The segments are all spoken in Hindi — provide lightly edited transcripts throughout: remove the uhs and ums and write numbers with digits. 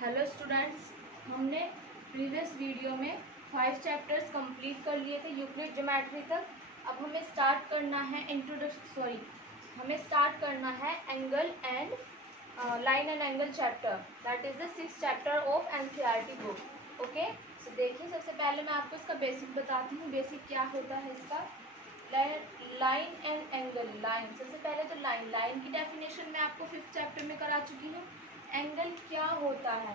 हेलो स्टूडेंट्स, हमने प्रीवियस वीडियो में 5 चैप्टर्स कंप्लीट कर लिए थे यूक्लिड ज्योमेट्री तक। अब हमें स्टार्ट करना है angle and line and angle chapter, that is the 6th chapter of NCERT book. Okay, so देखिए, सबसे पहले मैं आपको इसका बेसिक बताती हूँ। बेसिक क्या होता है इसका? Line and angle. लाइन, सबसे पहले तो लाइन की डेफिनेशन मैं आपको 5th चैप्टर में करा चुकी हूँ। एंगल क्या होता है?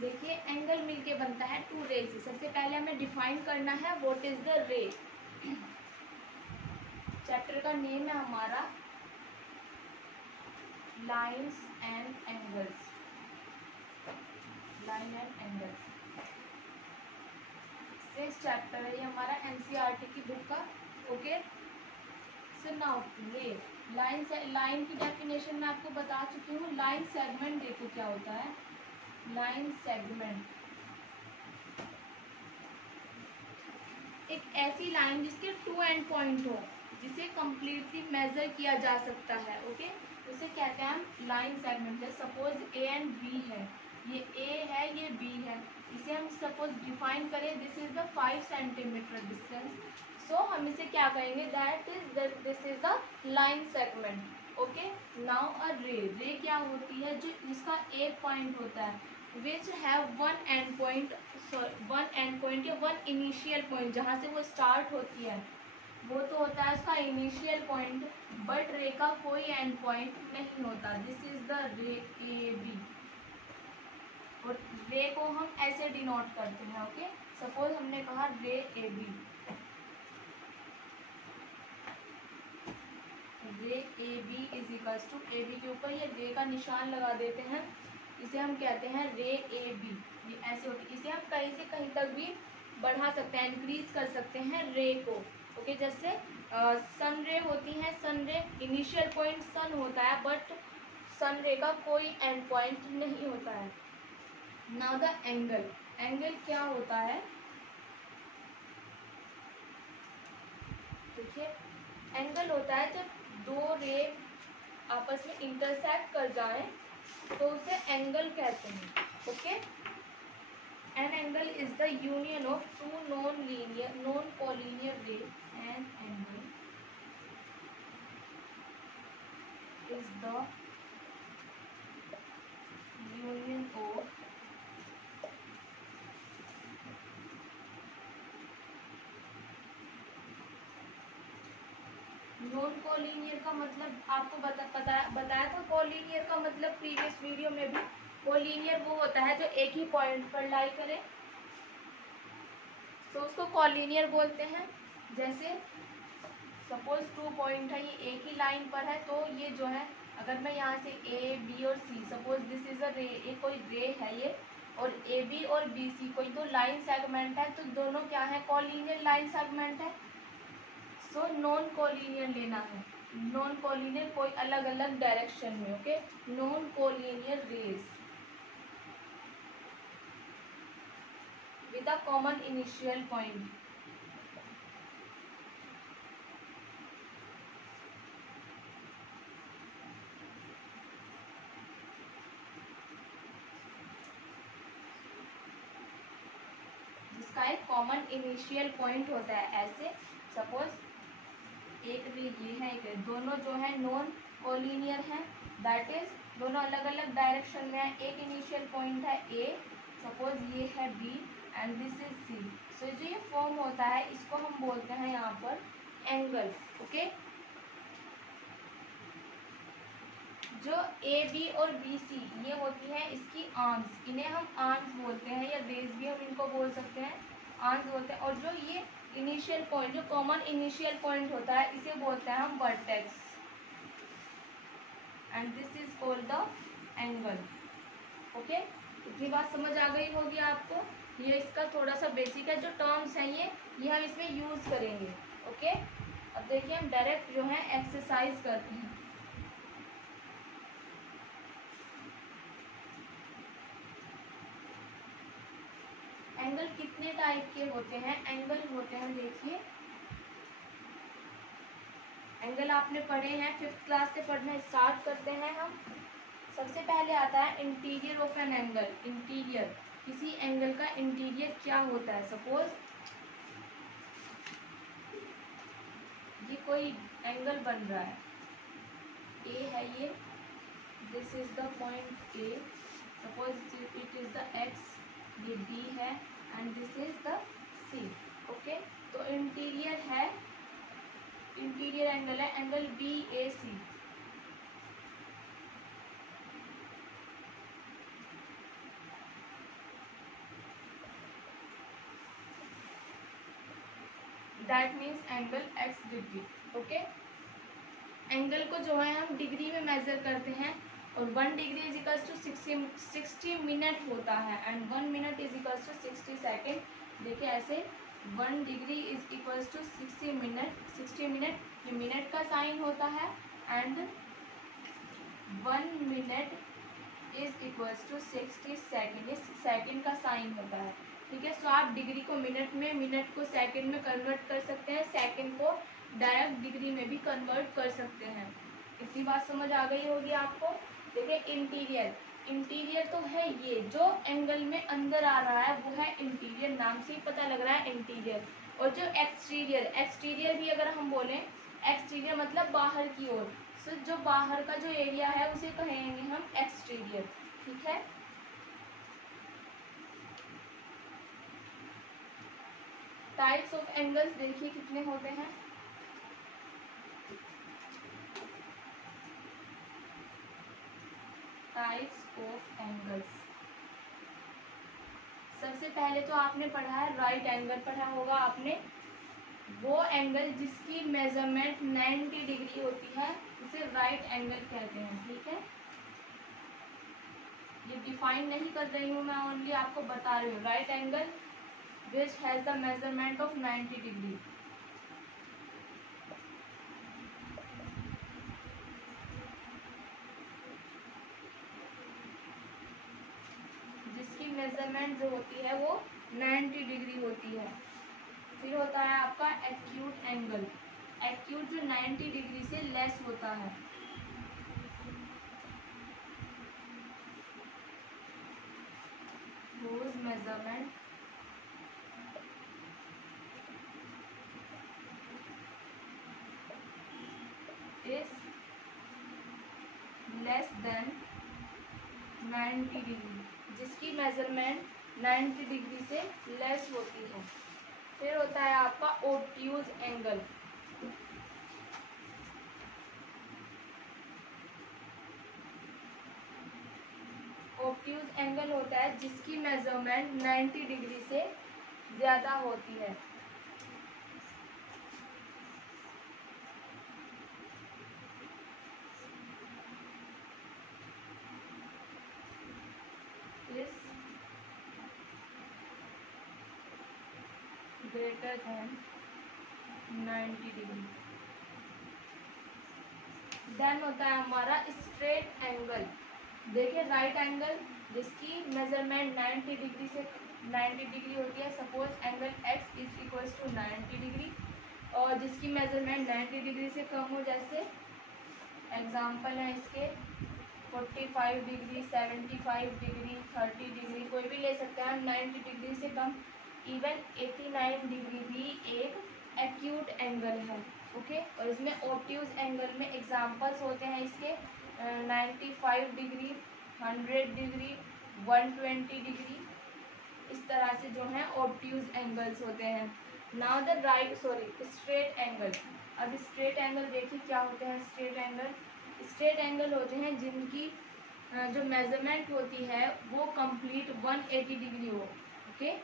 देखिए, एंगल मिलके बनता है टू रे से। सबसे पहले हमें डिफाइन करना है व्हाट इज द रे। चैप्टर का नेम है हमारा lines and angles. Line and angles 6th chapter है ये हमारा एनसीईआरटी की बुक का। ओके, सो नाउ रे। लाइन की डेफिनेशन मैं आपको बता चुकी हूँ। लाइन सेगमेंट देखो क्या होता है। लाइन सेगमेंट एक ऐसी लाइन जिसके 2 एंड पॉइंट हो, जिसे कंप्लीटली मेजर किया जा सकता है। ओके, उसे कहते हैं हम लाइन सेगमेंट। जैसे सपोज ए एंड बी है, ये ए है, ये बी है। इसे हम सपोज डिफाइन करें, this is the 5 centimetre distance. So हम इसे क्या कहेंगे? This is the line segment. Okay, now a ray क्या होती है? जो इसका एक पॉइंट होता है, which have one and point या वन इनिशियल पॉइंट, जहाँ से वो स्टार्ट होती है वो तो होता है उसका इनिशियल पॉइंट, बट रे का कोई एंड पॉइंट नहीं होता। दिस इज द रे ए बी, और रे को हम ऐसे डिनोट करते हैं। ओके, सपोज हमने कहा रे A B, ray A B is equals to, A B के ऊपर ये रे का निशान लगा देते हैं। इसे हम कहते हैं रे ए बी। ये ऐसे होती है। इसे हम कहीं से कहीं तक भी बढ़ा सकते हैं, इंक्रीज कर सकते हैं रे को। ओके, जैसे सन रे होती है। सन रे इनिशियल पॉइंट सन होता है, बट सन रे का कोई एंड पॉइंट नहीं होता है। Now the angle. एंगल क्या होता है? देखिए, एंगल होता है जब दो रे आपस में इंटरसेक्ट कर जाए तो उसे एंगल कहते हैं। Okay, an angle is the union of two non collinear ray. An angle is the union of non collinear का मतलब आपको बताया था। कोलिनियर का मतलब प्रीवियस वीडियो में भी। कोलिनियर वो होता है जो एक ही पॉइंट पर लाई करे, तो उसको कोलिनियर बोलते हैं। जैसे सपोज 2 पॉइंट है, ये एक ही लाइन पर है, तो ये जो है, अगर मैं यहाँ से ए बी और सी, सपोज दिस इज अ रे, ये कोई रे है ये, और ए बी और बी सी कोई दो लाइन सेगमेंट है, तो दोनों क्या है? कोलिनियर लाइन सेगमेंट है। सो नॉन कोलिनियर लेना है। नॉन कोलिनियर कोई अलग अलग डायरेक्शन में। Okay, non collinear rays with a common initial point. जिसका एक कॉमन इनिशियल पॉइंट होता है। ऐसे सपोज एक रे ये है, एक रे, दोनों जो है नॉन कोलिनियर है, दैट इज दोनों अलग अलग डायरेक्शन में है। एक इनिशियल पॉइंट है ए, सपोज ये है B and this is C. So जो ये फॉर्म होता है इसको हम बोलते हैं यहाँ पर एंगल। ओके, जो ए बी और बी सी ये होती हैं इसकी आर्म्स, इन्हें हम आर्म्स बोलते हैं, या रेज भी हम इनको बोल सकते हैं, आर्म्स बोलते हैं। और जो ये इनिशियल पॉइंट, जो कॉमन इनिशियल पॉइंट होता है, इसे बोलते हैं हम vertex, and this is called the angle. Okay, इतनी बात समझ आ गई होगी आपको। ये इसका थोड़ा सा बेसिक है, जो टर्म्स हैं ये हम इसमें यूज करेंगे। ओके, अब देखिए हम डायरेक्ट जो है एक्सरसाइज करते हैं। एंगल कितने टाइप के होते हैं? एंगल होते हैं, देखिए, एंगल आपने पढ़े हैं, 5th क्लास से पढ़ना स्टार्ट करते हैं हम। सबसे पहले आता है interior of an angle. Interior, किसी एंगल का इंटीरियर क्या होता है। सपोज ये कोई एंगल बन रहा है, ए है ये, this is the point A, suppose it is the X, ये बी है and this is the C. Okay, तो इंटीरियर है, इंटीरियर एंगल है angle B A C. That means angle X degree. Okay, angle को जो है हम डिग्री में मेजर करते हैं और 1 degree is equals to 60 minute होता है and 1 minute is equals to 60 second. देखिए ऐसे 1 degree is equals to 60 minute. 60 minute ये मिनट का साइन होता है and 1 minute is equals to 60 second, ये सेकेंड का साइन होता है। ठीक है, सो आप डिग्री को मिनट में, मिनट को सेकेंड में कन्वर्ट कर सकते हैं, सेकेंड को डायरेक्ट डिग्री में भी कन्वर्ट कर सकते हैं। इतनी बात समझ आ गई होगी आपको। देखिए इंटीरियर, इंटीरियर तो है ये जो एंगल में अंदर आ रहा है वो है इंटीरियर, नाम से ही पता लग रहा है इंटीरियर। और जो एक्सटीरियर, एक्सटीरियर भी अगर हम बोलें, एक्सटीरियर मतलब बाहर की ओर, सो जो बाहर का जो एरिया है उसे कहेंगे हम एक्सटीरियर। ठीक है, टाइप्स ऑफ एंगल्स देखिए कितने होते हैं। टाइप्स ऑफ एंगल्स, सबसे पहले तो आपने पढ़ा है राइट एंगल, पढ़ा होगा आपने। वो एंगल जिसकी मेजरमेंट 90 डिग्री होती है उसे राइट एंगल कहते हैं। ठीक है, ये डिफाइन नहीं कर रही हूँ मैं, ओनली आपको बता रही हूँ। Right angle which has the measurement of 90 degree. जिसकी मेजरमेंट जो होती है वो 90 डिग्री होती है। फिर होता है आपका एक्यूट एंगल। एक्यूट जो 90 डिग्री से लेस होता है। whose measurement is less than 90 degree, जिसकी मेजरमेंट 90 डिग्री से लेस होती है। फिर होता है आपका ऑब्ट्यूज एंगल। ऑब्ट्यूज एंगल होता है जिसकी मेजरमेंट 90 डिग्री से ज़्यादा होती है। इस ग्रेटर देन 90 डिग्री। देन होता है हमारा स्ट्रेट एंगल। देखिए राइट एंगल जिसकी मेजरमेंट 90 डिग्री से 90 डिग्री होती है, suppose angle x is equals to 90 degree, और जिसकी मेजरमेंट 90 डिग्री से कम हो, जैसे एग्जांपल है इसके 45 डिग्री, 75 डिग्री, 30 डिग्री, कोई भी ले सकते हैं। 90 डिग्री से कम, इवन 89 डिग्री भी एक एक्यूट एंगल है। ओके, और इसमें ऑब्ट्यूज एंगल में एग्जांपल्स होते हैं इसके 95 डिग्री, 100 डिग्री, 120 डिग्री, इस तरह से जो है ऑब्ट्यूज एंगल्स होते हैं। Now the right straight angle. अब स्ट्रेट एंगल देखिए क्या होते हैं। स्ट्रेट एंगल, स्ट्रेट एंगल होते हैं जिनकी जो मेजरमेंट होती है वो कंप्लीट 180 डिग्री हो। Okay,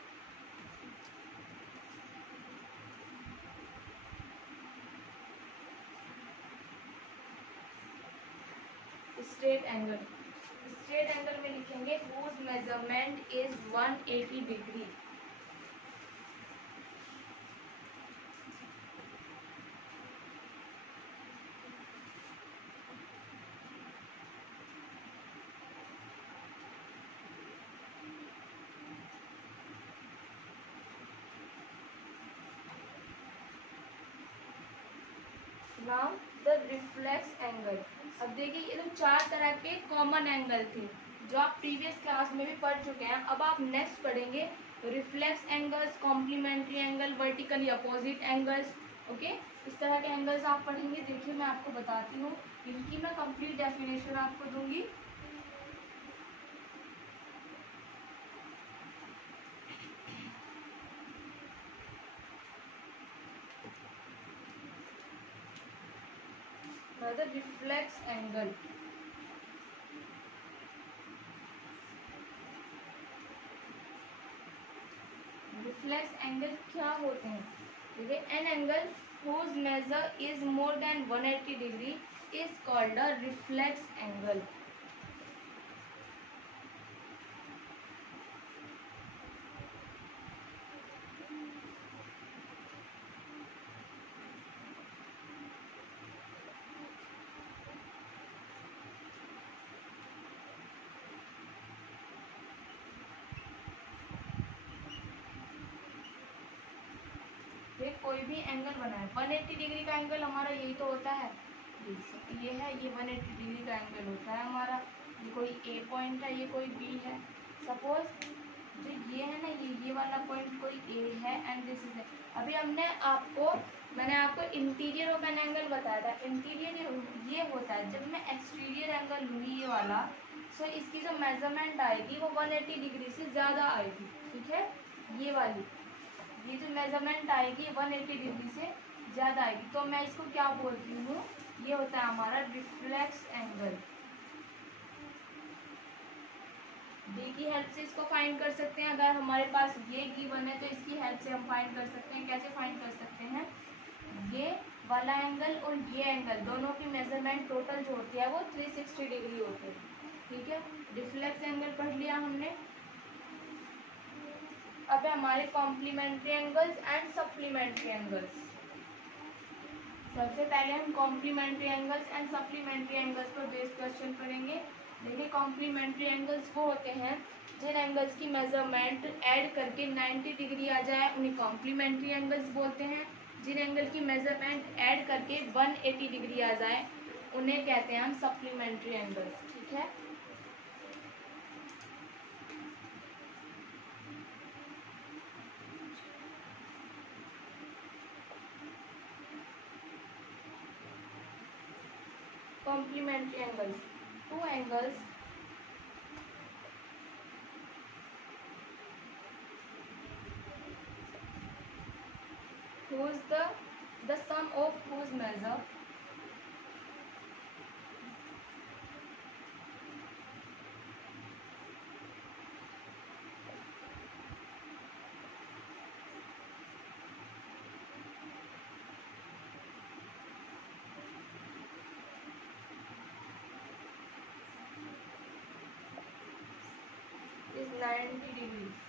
straight angle, straight angle में लिखेंगे whose measurement is 180 degree. Now the reflex angle, अब देखिए ये तो चार तरह के कॉमन एंगल थे जो आप प्रीवियस क्लास में भी पढ़ चुके हैं। अब आप नेक्स्ट पढ़ेंगे reflex angles, complementary angle, vertically opposite angles. Okay, इस तरह के एंगल्स आप पढ़ेंगे। देखिए मैं आपको बताती हूँ, इनकी मैं कंप्लीट डेफिनेशन आपको दूंगी। रिफ्लेक्स एंगल, रिफ्लेक्स एंगल क्या होते हैं? देखिए, an angle whose measure is more than 180 degree is called a reflex angle। कोई भी एंगल बनाए, 180 डिग्री का एंगल हमारा यही तो होता है, ये है, ये 180 डिग्री का एंगल होता है हमारा। ये कोई ए पॉइंट है, ये कोई बी है। सपोज जो ये है ना, ये वाला पॉइंट कोई ए है एंड दिस इज। अभी मैंने आपको इंटीरियर ऑफ एन एंगल बताया था। इंटीरियर ये होता है जब मैं एक्सटीरियर एंगल लूँगी ये वाला, सो इसकी जो मेजरमेंट आएगी वो 180 डिग्री से ज़्यादा आएगी। ठीक है, ये वाली, ये जो मेजरमेंट आएगी 180 डिग्री से ज़्यादा आएगी, तो मैं इसको क्या बोलती हूँ, ये होता है हमारा रिफ्लेक्स एंगल। डी की हेल्प से इसको फाइंड कर सकते हैं। अगर हमारे पास ये गिवन है तो इसकी हेल्प से हम फाइंड कर सकते हैं। कैसे फाइंड कर सकते हैं? ये वाला एंगल और ये एंगल दोनों की मेजरमेंट टोटल जो होती है वो 360 डिग्री होती है। ठीक है, रिफ्लेक्स एंगल पढ़ लिया हमने। अब हमारे complementary angles and supplementary angles. सबसे पहले हम complementary angles and supplementary angles पर बेस्ड क्वेश्चन करेंगे। देखिए, कॉम्प्लीमेंट्री एंगल्स वो होते हैं जिन एंगल्स की मेजरमेंट ऐड करके 90 डिग्री आ जाए उन्हें कॉम्प्लीमेंट्री एंगल्स बोलते हैं। जिन एंगल की मेजरमेंट ऐड करके 180 डिग्री आ जाए उन्हें कहते हैं हम सप्लीमेंट्री एंगल्स। ठीक है, complementary angles, two angles whose the sum of whose measure is 90 degrees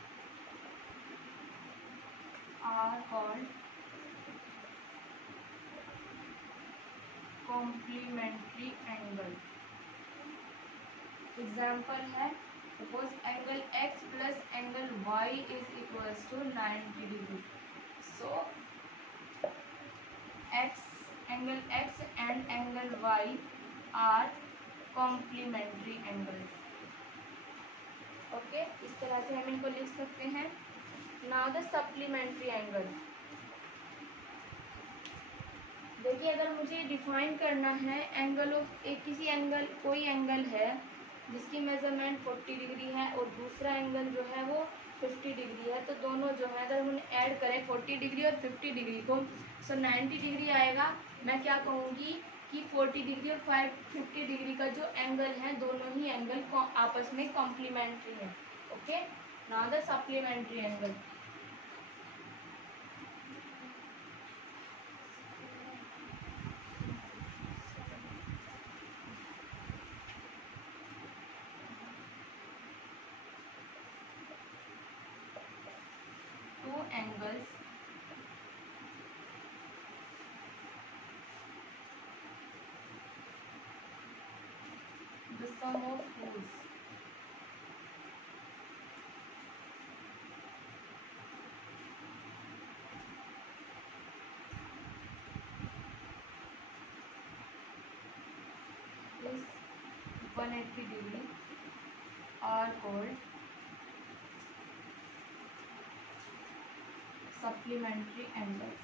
are called complementary angle। Example है, suppose angle x plus angle y is equals to 90 degree. So angle x and angle y are complementary angles. Okay, इस तरह से हम इनको लिख सकते हैं। Now the supplementary angle. देखिए, अगर मुझे डिफाइन करना है एंगल ऑफ एक, किसी एंगल, कोई एंगल है जिसकी मेजरमेंट 40 डिग्री है और दूसरा एंगल जो है वो 50 डिग्री है, तो दोनों जो है अगर हम ऐड करें 40 डिग्री और 50 डिग्री को, सो 90 डिग्री आएगा। मैं क्या कहूँगी कि 40 डिग्री और 50 डिग्री का जो एंगल है दोनों ही एंगल आपस में कॉम्प्लीमेंट्री है। Okay, now the supplementary angle. Two angles the sum of whose 180 degree are called supplementary angles.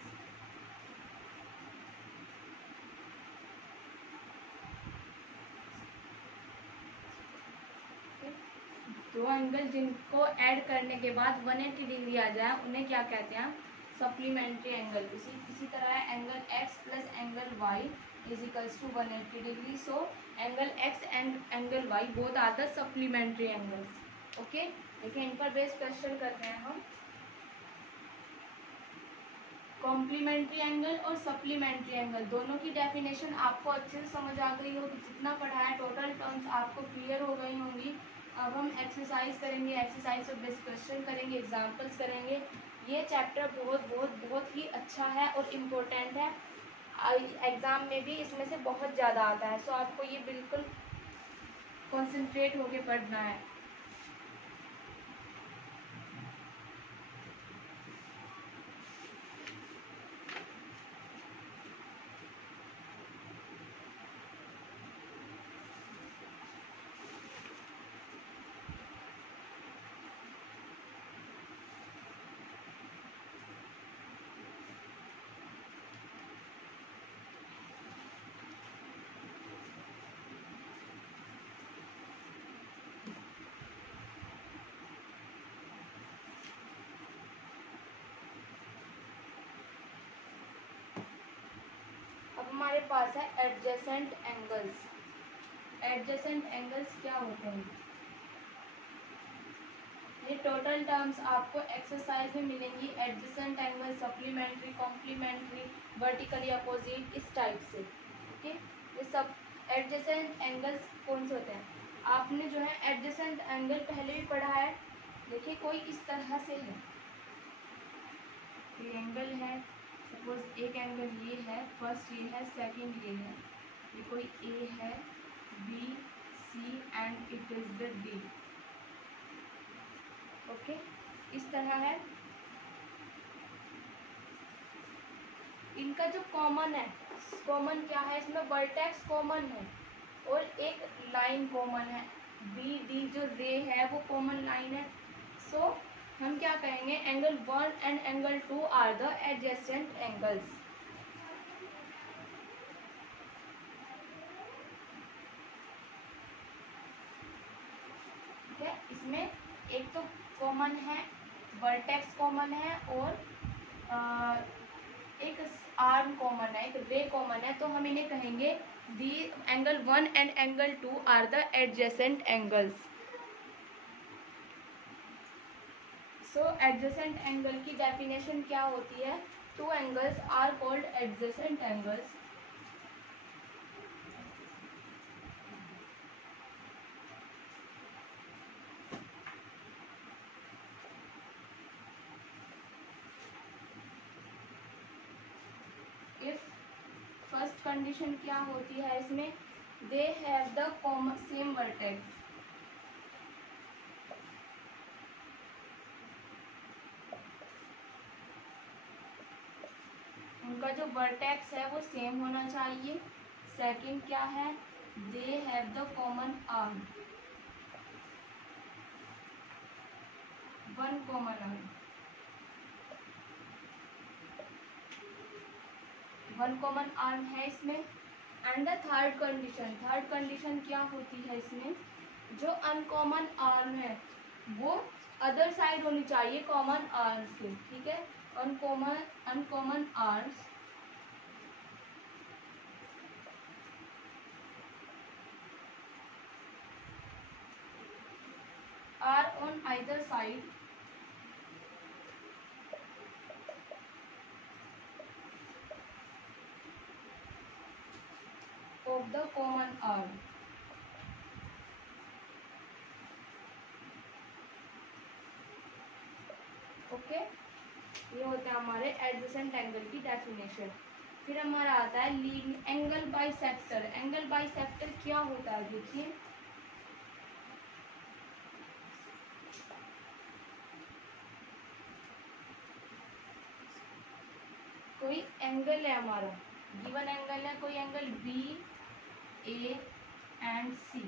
दो एंगल जिनको ऐड करने के बाद 180 डिग्री आ जाए उन्हें क्या कहते हैं? Supplementary angle. इसी तरह angle x plus angle y is equals to 180 degree. So angle x and angle y both are the supplementary angles. Okay, देखिए इन पर बेस्ड क्वेश्चन करते हैं हम. कॉम्प्लीमेंट्री एंगल और सप्लीमेंट्री एंगल दोनों की डेफिनेशन आपको अच्छे से समझ आ गई होगी. जितना पढ़ा है टोटल टर्म्स आपको क्लियर हो गई होंगी. अब हम एक्सरसाइज करेंगे, एक्सरसाइज पर बेस्ड क्वेश्चन करेंगे, एग्जाम्पल्स करेंगे. ये चैप्टर बहुत बहुत बहुत ही अच्छा है और इम्पोर्टेंट है. एग्ज़ाम में भी इसमें से बहुत ज़्यादा आता है. सो आपको ये बिल्कुल कॉन्सेंट्रेट होके पढ़ना है. अब हमारे पास है एडजेसेंट एंगल्स. एडजेसेंट एंगल्स क्या होते हैं? ये टोटल टर्म्स आपको एक्सरसाइज में मिलेंगी. Adjacent angle, supplementary, complementary, vertically opposite, इस टाइप से. ओके, ये सब एडजेसेंट एंगल्स कौन से होते हैं? आपने जो है एडजेसेंट एंगल पहले भी पढ़ा है. देखिए कोई इस तरह से है, ये एंगल है. सपोज एक एंगल ये है, फर्स्ट ये है, सेकंड ये है. ये कोई ए है, B, C and it is the D. Okay, इस तरह है. इनका जो कॉमन है, कॉमन क्या है? इसमें वर्टेक्स कॉमन है और एक लाइन कॉमन है. बी डी जो रे है वो कॉमन लाइन है. सो हम क्या कहेंगे? Angle 1 and angle 2 are the adjacent angles. ठीक है, इसमें एक तो कॉमन है, वर्टेक्स कॉमन है और एक आर्म कॉमन है, एक रे कॉमन है. तो हम इन्हें कहेंगे the angle 1 and angle 2 are the adjacent angles. So adjacent angle की डेफिनेशन क्या होती है? Two angles are called adjacent angles if first condition क्या होती है इसमें? They have the same vertex. उनका जो वर्टेक्स है वो सेम होना चाहिए. सेकंड क्या है? दे have the common arm, one common arm. One common arm है इसमें. एंड द थर्ड कंडीशन क्या होती है इसमें? जो अनकॉमन आर्म है वो अदर साइड होनी चाहिए कॉमन आर्म्स के. ठीक है, uncommon arms are on either side of the common arm. Okay, ये होता है हमारे एडजेसेंट एंगल की डेफिनेशन. फिर हमारा आता है lead angle bisector. Angle bisector क्या होता है? देखिए कोई एंगल है हमारा, गिवन एंगल है कोई एंगल बी, ए एंड सी.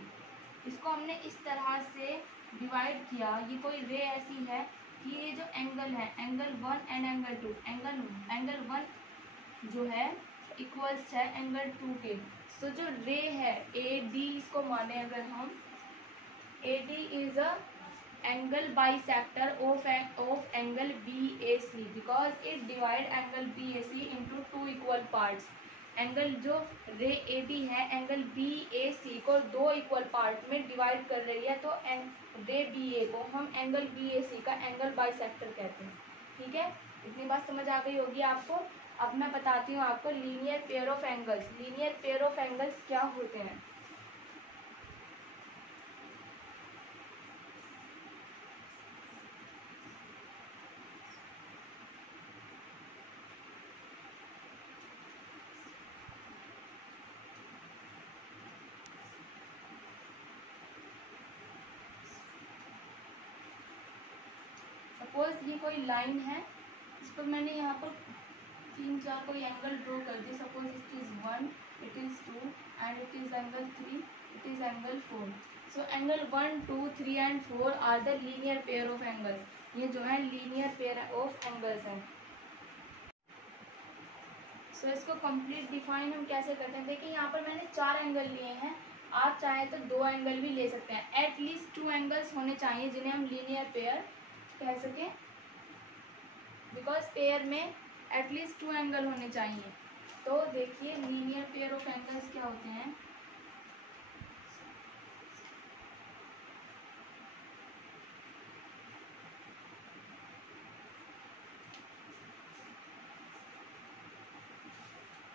इसको हमने इस तरह से डिवाइड किया। ये कोई रे ऐसी है कि ये जो एंगल है, एंगल 1 एंड एंगल 2, एंगल 1 जो है इक्वल्स है एंगल 2 के। तो जो रे है ए डी, इसको माने अगर हम, A D is a angle bisector of angle B A C, because it divide angle B A C into 2 equal parts. Angle जो रे ए बी है एंगल बी ए सी को 2 इक्वल पार्ट में डिवाइड कर रही है, तो रे बी ए को हम एंगल बी ए सी का एंगल बाइसेक्टर कहते हैं। ठीक है, इतनी बात समझ आ गई होगी आपको। अब मैं बताती हूँ आपको linear pair of angles. Linear pair of angles क्या होते हैं? सपोज ये कोई लाइन है, इस पर मैंने यहाँ पर 3-4 कोई एंगल ड्रॉ कर दी। Suppose it is 1, it is 2 and it is angle 3, it is angle 4। So angle 1, 2, 3 and 4 are the linear pair of angles. ये जो है लीनियर पेयर ऑफ एंगल्स हैं। सो इसको कंप्लीट डिफाइन हम कैसे करते हैं? देखिए यहाँ पर मैंने 4 एंगल लिए हैं, आप चाहे तो 2 एंगल भी ले सकते हैं। एटलीस्ट 2 एंगल्स होने चाहिए जिन्हें हम लीनियर पेयर कह सकें, बिकॉज पेयर में एटलीस्ट 2 एंगल होने चाहिए। तो देखिए लीनियर पेयर ऑफ एंगल्स क्या होते हैं।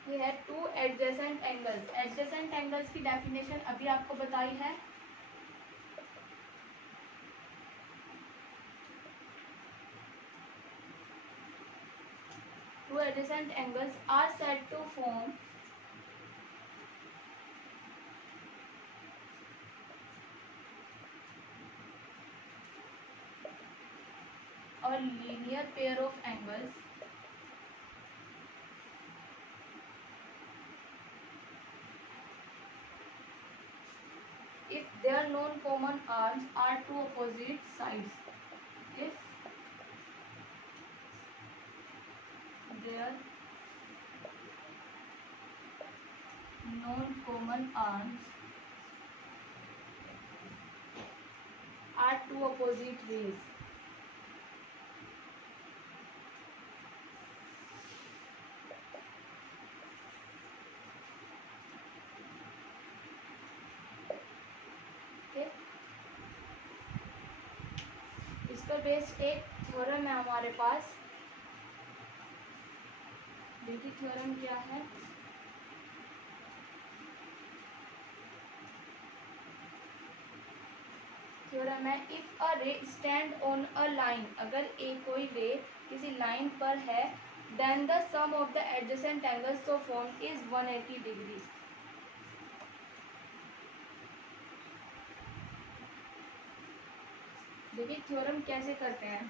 ये है 2 एडजेसेंट एंगल्स। एडजेसेंट एंगल्स की डेफिनेशन अभी आपको बताई है। Two adjacent angles are said to form a linear pair of angles if their known common arms are two opposite sides. If their known common arms are two opposite ways. Okay? इस पर बेस्ड एक थ्योरम है हमारे पास। देखिए थ्योरम क्या है। थ्योरम है इफ अ रे स्टैंड ऑन अ लाइन, अगर एक कोई रे किसी लाइन पर है, then the sum of the adjacent angles so formed is 180 degree. देखिए थ्योरम कैसे करते हैं।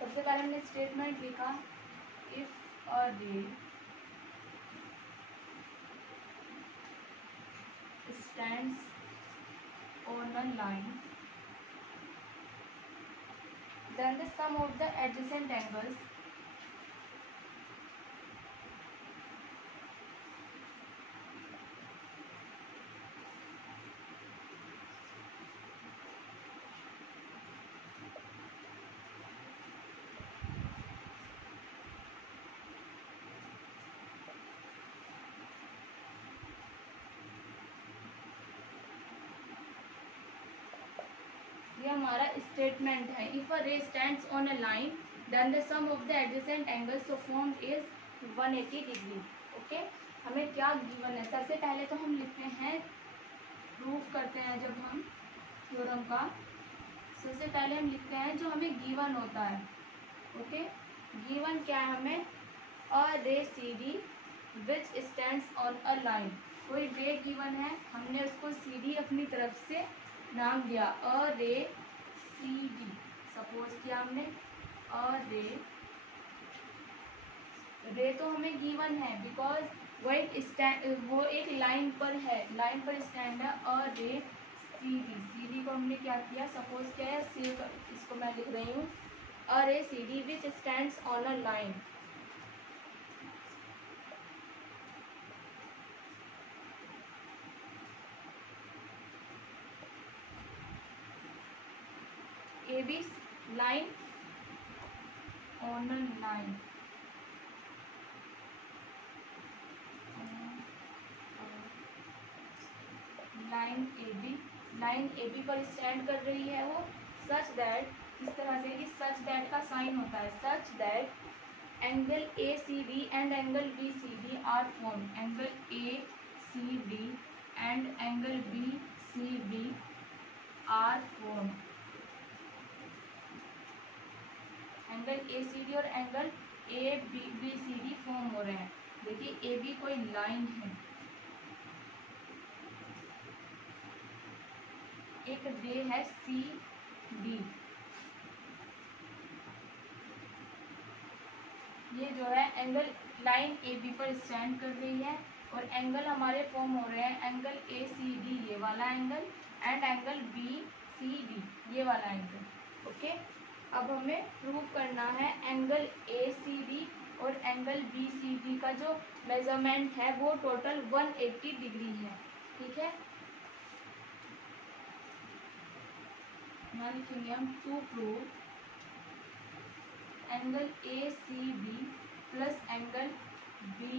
सबसे पहले हमने स्टेटमेंट लिखा, if a ray stands on a line, then the sum of the adjacent angles ये हमारा स्टेटमेंट है। If a ray stands on a line then the sum of the adjacent angles so formed is 180 degree. Okay, हमें क्या गिवन है? सबसे पहले तो हम लिखते हैं, प्रूफ करते हैं जब हम थ्योरम का, सबसे पहले हम लिखते हैं जो हमें गिवन होता है। ओके, गिवन क्या है हमें? A ray C D which stands on a line. कोई रे गिवन है, हमने उसको सी डी अपनी तरफ से नाम दिया, अ रे सी डी। सपोज किया हमने अ रे तो हमें गिवन है बिकॉज वो एक लाइन पर है, लाइन पर स्टैंड है। अ रे सी डी को हमने क्या किया, सपोज क्या है, इसको मैं लिख रही हूँ, a ray C D which stands on a line, A B line on a line, line A B पर स्टैंड कर रही है वो, सच दैट, इस तरह से कि सच दैट का साइन होता है, such that angle A C D and angle B C D are form, angle A C D and angle B C D are form, angle A C D और angle A B C D form हो रहे हैं। देखिए ए बी कोई लाइन है, एक रे है सी डी, ये जो है एंगल लाइन ए बी पर स्टैंड कर रही है, और एंगल हमारे फॉर्म हो रहे हैं एंगल ए सी डी ये वाला angle and angle B C D ये वाला एंगल। ओके, अब हमें प्रूव करना है एंगल ए सी डी और एंगल बी सी डी का जो मेजरमेंट है वो टोटल 180 डिग्री है। ठीक है, यहाँ लिखेंगे हम to prove angle A C D plus angle B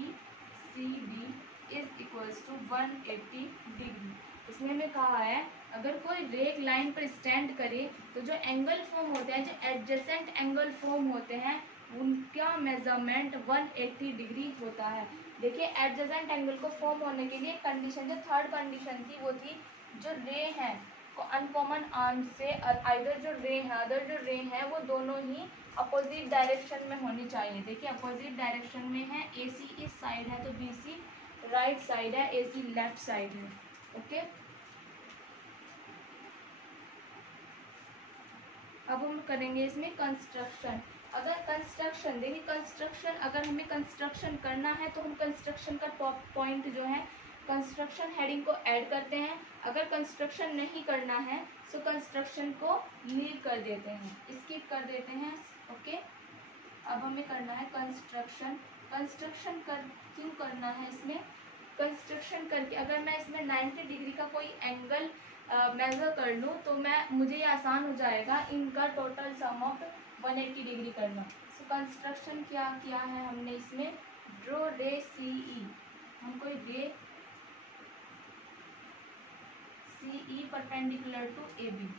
C D is equals to 180 degree. इसमें हमें कहा है अगर कोई रेक लाइन पर स्टैंड करे तो जो एंगल फॉर्म होते हैं, जो एडजेसेंट एंगल फॉर्म होते हैं, उनका मेजरमेंट 180 डिग्री होता है। देखिए एडजेसेंट एंगल को फॉर्म होने के लिए कंडीशन, जो थर्ड कंडीशन थी वो थी जो रे है को अनकॉमन आर्म से अदर जो रे है वो दोनों ही अपोजिट डायरेक्शन में होनी चाहिए। देखिए अपोजिट डायरेक्शन में है, ए सी इस साइड है तो बी सी राइट साइड है, ए सी लेफ्ट साइड है। ओके, अब हम करेंगे इसमें कंस्ट्रक्शन। अगर कंस्ट्रक्शन, देखिए कंस्ट्रक्शन, अगर हमें कंस्ट्रक्शन करना है तो हम कंस्ट्रक्शन का टॉप पॉइंट जो है कंस्ट्रक्शन हेडिंग को ऐड करते हैं। अगर कंस्ट्रक्शन नहीं करना है तो कंस्ट्रक्शन को लीव कर देते हैं, स्किप कर देते हैं। ओके, अब हमें करना है कंस्ट्रक्शन। कंस्ट्रक्शन क्यों करना है इसमें, कंस्ट्रक्शन करके अगर मैं इसमें 90 डिग्री का कोई एंगल मेजर कर लूँ तो मुझे ये आसान हो जाएगा इनका टोटल सम ऑफ 180 डिग्री करना। सो कंस्ट्रक्शन क्या किया है हमने इसमें, ड्रॉ रे सी ई, हम कोई ray C E perpendicular to A B,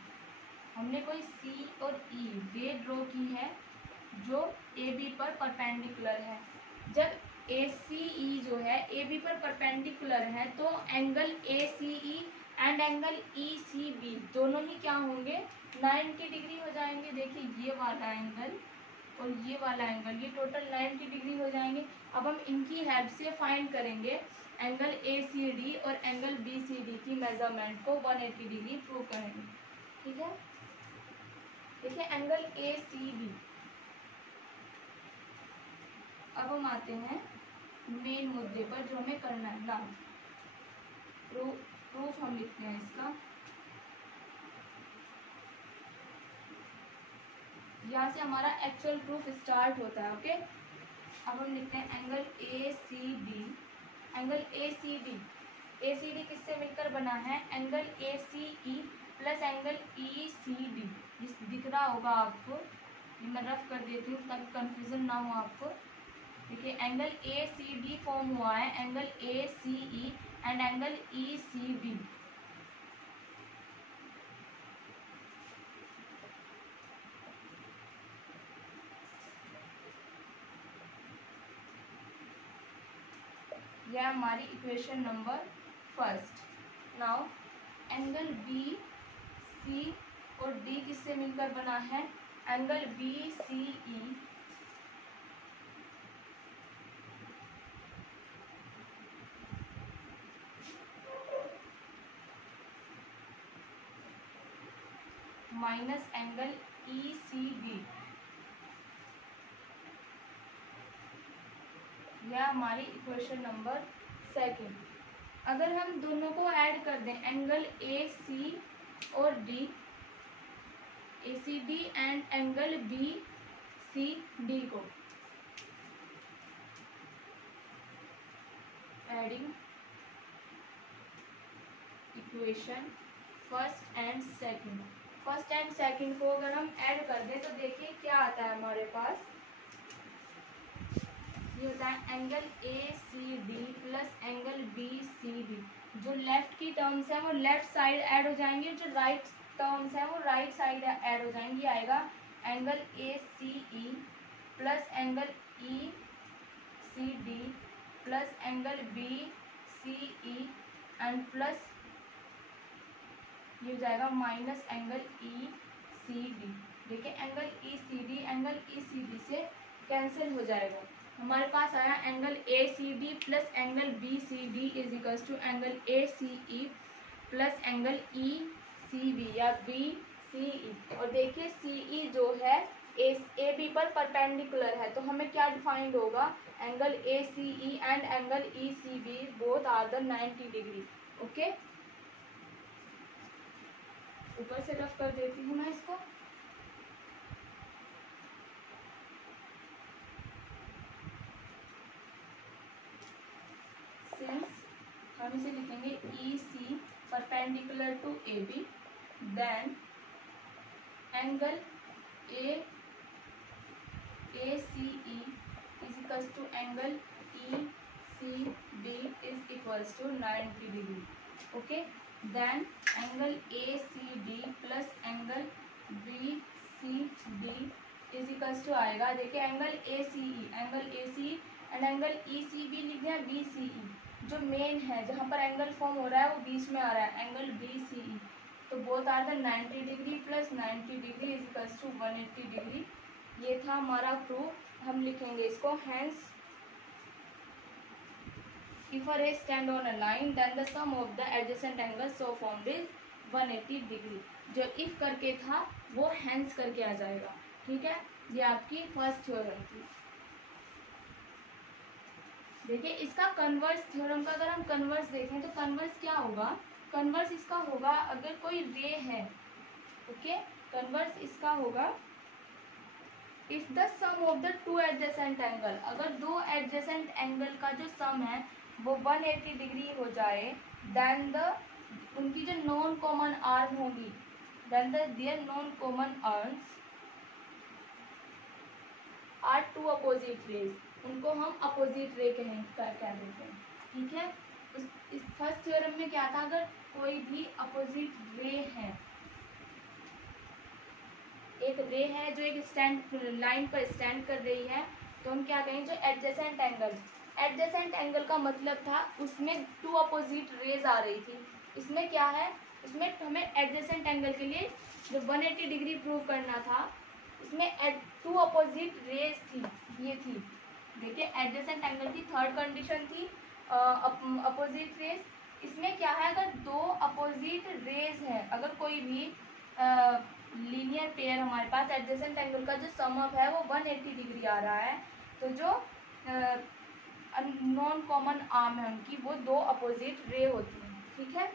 हमने कोई सी और ई रे ड्रॉ की है जो ए बी पर परपेंडिकुलर है। जब ए सी ई जो है ए बी पर परपेंडिकुलर है तो angle A C E and angle E C B दोनों ही क्या होंगे, 90 डिग्री हो जाएंगे। देखिए ये वाला एंगल और ये वाला एंगल, ये टोटल 90 डिग्री हो जाएंगे। अब हम इनकी हेल्प से फाइंड करेंगे एंगल ए सी डी और एंगल बी सी डी की मेजरमेंट को 180 डिग्री प्रूव करेंगे। ठीक है, देखिए एंगल ए सी डी। अब हम आते हैं मेन मुद्दे पर जो हमें करना है ना, प्रूफ हम लिखते हैं इसका, यहाँ से हमारा एक्चुअल प्रूफ स्टार्ट होता है। ओके, अब हम लिखते हैं angle A C D, angle A C D किससे मिलकर बना है, angle A C E plus angle E C D. दिख रहा होगा आपको, मैं रफ कर देती हूँ ताकि कंफ्यूजन ना हो आपको। देखिए angle A C D form हुआ है angle A C E and angle E C B. यह हमारी equation number first. Now angle B C और डी किससे मिलकर बना है, angle B C E minus angle E C B, यह हमारी इक्वेशन नंबर सेकंड। अगर हम दोनों को ऐड कर दें एंगल ए सी और D, ACD and angle BCD को adding equation first and second को अगर हम ऐड कर दें तो देखिए क्या आता है हमारे पास। ये होता है angle ACD plus angle BCD। जो लेफ्ट की टर्म्स है वो लेफ्ट साइड ऐड हो जाएंगे, जो राइट टर्म्स है वो राइट साइड ऐड हो जाएंगे। आएगा angle ACE plus angle ECD plus angle BCE and plus ये हो जाएगा माइनस एंगल ECD। देखिए एंगल ECD से कैंसिल हो जाएगा। हमारे पास आया angle ACD plus angle BCD is equals to angle ACE plus angle ECB या BCE। और देखिए CE जो है AB पर परपेंडिकुलर है, तो हमें क्या डिफाइंड होगा, angle ACE and angle ECB both are the 90 degree. Okay, ऊपर से रफ कर देती हूँ मैं इसको। सिंस हम इसे लिखेंगे EC perpendicular to AB, then angle ACE is equals to angle ECB is equals to 90 degree. Okay, then angle ACD plus angle BCD is equals to आएगा। देखिए angle ACE and angle ECB लिख दिया, BCE जो मेन है जहाँ पर एंगल फॉर्म हो रहा है वो बीच में आ रहा है, एंगल BCE। तो both are the 90 degree plus 90 degree is equals to 180 degree. ये था हमारा प्रूफ। हम लिखेंगे इसको, hence if a ray stand on a line then the sum of the adjacent angles so formed is 180 degree. जो if करके था वो hence करके आ जाएगा। ठीक है, ये आपकी फर्स्ट थ्योरम थी। देखिए इसका कन्वर्स थ्योरम का अगर हम कन्वर्स देखें तो कन्वर्स क्या होगा, कन्वर्स इसका होगा अगर कोई रे है, ओके, कन्वर्स इसका होगा if the sum of the two adjacent angle, अगर दो एडजेसेंट एंगल का जो सम है वो 180 डिग्री हो जाए, देन द उनकी जो नॉन कॉमन आर्म होगी, then the their non common arms are two opposite rays, उनको हम अपोजिट रे कह देते हैं। ठीक है, इस फर्स्ट थ्योरम में क्या था, अगर कोई भी अपोजिट रे है, एक रे है जो एक स्टैंड लाइन पर स्टैंड कर रही है, तो हम क्या कहेंगे, जो एडजेसेंट एंगल का मतलब था उसमें टू अपोजिट रेज आ रही थी। इसमें क्या है, इसमें हमें एडजेसेंट एंगल के लिए जो 180 डिग्री प्रूव करना था, इसमें टू अपोजिट रेज थी, ये थी। देखिए एडजेसेंट एंगल की थर्ड कंडीशन थी अपोजिट रेज। इसमें क्या है, अगर दो अपोजिट रेज है, अगर कोई भी लीनियर पेयर हमारे पास एडजेसेंट एंगल का जो सम अप है वो 180 डिग्री आ रहा है, तो जो नॉन कॉमन आर्म है उनकी वो दो अपोजिट रे होती है। ठीक है,